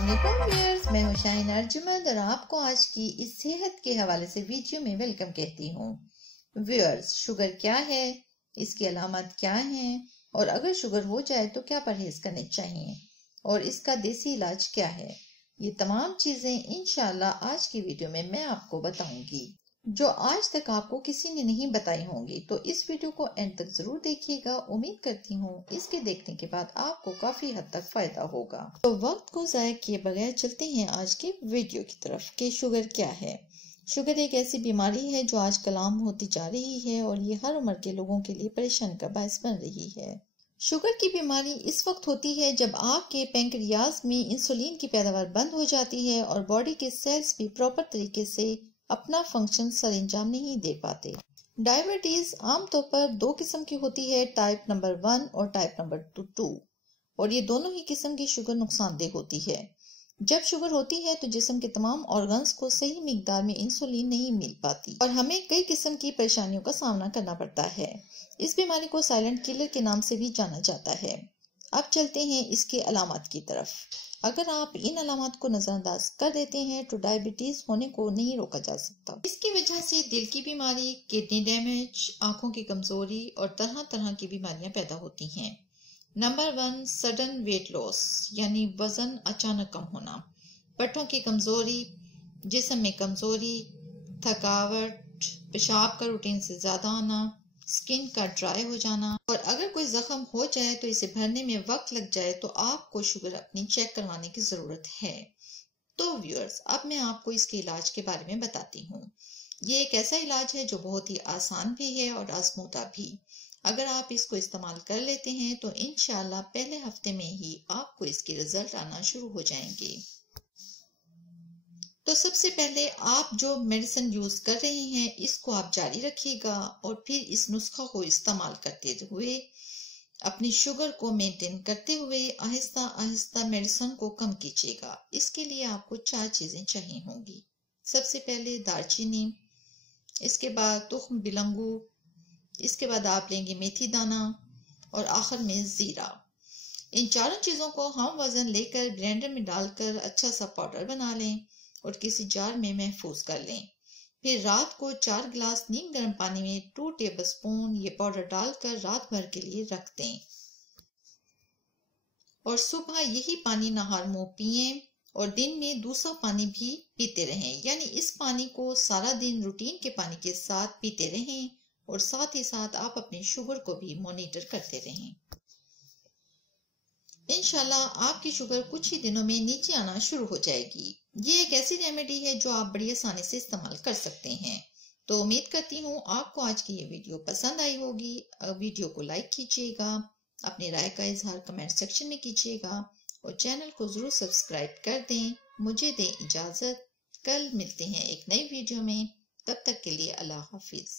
अस्सलाम वालेकुम व्यूअर्स, मैं हूं शाहीन अर्जुमंद और आपको आज की इस सेहत के हवाले से वीडियो में वेलकम कहती हूं। व्यूअर्स, शुगर क्या है, इसकी अलामत क्या हैं और अगर शुगर हो जाए तो क्या परहेज करने चाहिए और इसका देसी इलाज क्या है, ये तमाम चीजें इंशाल्लाह आज की वीडियो में मैं आपको बताऊंगी जो आज तक आपको किसी ने नहीं बताई होंगी। तो इस वीडियो को एंड तक जरूर देखिएगा। उम्मीद करती हूँ इसके देखने के बाद आपको काफी हद तक फायदा होगा। तो वक्त को जाया किए बगैर चलते हैं आज के वीडियो की तरफ कि शुगर क्या है। शुगर एक ऐसी बीमारी है जो आजकल आम होती जा रही है और ये हर उम्र के लोगों के लिए परेशान का बायस बन रही है। शुगर की बीमारी इस वक्त होती है जब आपके पैंक्रियाज में इंसुलिन की पैदावार बंद हो जाती है और बॉडी के सेल्स भी प्रॉपर तरीके से अपना फंक्शन सरंजाम नहीं दे पाते। डायबिटीज आमतौर पर दो किस्म की होती है, टाइप नंबर 1 और टाइप नंबर 2, और ये दोनों ही किस्म की शुगर नुकसानदेह होती है। जब शुगर होती है तो जिस्म के तमाम ऑर्गन्स को सही मिकदार में इंसुलिन नहीं मिल पाती और हमें कई किस्म की परेशानियों का सामना करना पड़ता है। इस बीमारी को साइलेंट किलर के नाम से भी जाना जाता है। अब चलते हैं इसके अलामत की तरफ। अगर आप इन अलामत को नजरअंदाज कर देते हैं तो डायबिटीज होने को नहीं रोका जा सकता। इसकी वजह से दिल की बीमारी, किडनी डैमेज, आंखों की कमजोरी और तरह तरह की बीमारियां पैदा होती हैं। नंबर 1, सडन वेट लॉस यानी वजन अचानक कम होना, पट्टों की कमजोरी, जिस्म में कमजोरी, थकावट, पेशाब का रूटीन से ज्यादा आना, स्किन का ड्राई हो जाना, और अगर कोई जख्म हो जाए तो इसे भरने में वक्त लग जाए तो आपको शुगर अपनी चेक करवाने की जरूरत है। तो व्यूअर्स, अब मैं आपको इसके इलाज के बारे में बताती हूँ। ये एक ऐसा इलाज है जो बहुत ही आसान भी है और आजमूदा भी। अगर आप इसको इस्तेमाल कर लेते हैं तो इंशाल्लाह पहले हफ्ते में ही आपको इसके रिजल्ट आना शुरू हो जाएंगे। तो सबसे पहले आप जो मेडिसिन यूज कर रहे हैं इसको आप जारी रखिएगा और फिर इस नुस्खा को इस्तेमाल करते हुए अपनी शुगर को मेंटेन करते हुए आहिस्ता आहिस्ता मेडिसिन को कम कीजिएगा। इसके लिए आपको 4 चीजें चाहिए होंगी। सबसे पहले दालचीनी, इसके बाद तुख्म बिलंगू, इसके बाद आप लेंगे मेथी दाना और आखिर में जीरा। इन चारों चीजों को हम वजन लेकर ब्लेंडर में डालकर अच्छा सा पाउडर बना लें और किसी जार में महफूज कर लें। फिर रात को 4 गिलास नीम गर्म पानी में 2 टेबलस्पून ये पाउडर डालकर रात भर के लिए रख दें और सुबह यही पानी नहार मुंह पिएं और दिन में दूसरा पानी भी पीते रहें। यानी इस पानी को सारा दिन रूटीन के पानी के साथ पीते रहें और साथ ही साथ आप अपनी शुगर को भी मॉनिटर करते रहें। इंशाल्लाह आपकी शुगर कुछ ही दिनों में नीचे आना शुरू हो जाएगी। ये एक ऐसी रेमेडी है जो आप बड़ी आसानी से इस्तेमाल कर सकते हैं। तो उम्मीद करती हूँ आपको आज की ये वीडियो पसंद आई होगी। वीडियो को लाइक कीजिएगा, अपनी राय का इजहार कमेंट सेक्शन में कीजिएगा और चैनल को जरूर सब्सक्राइब कर दें। मुझे दें इजाजत, कल मिलते हैं एक नई वीडियो में। तब तक के लिए अल्लाह हाफिज।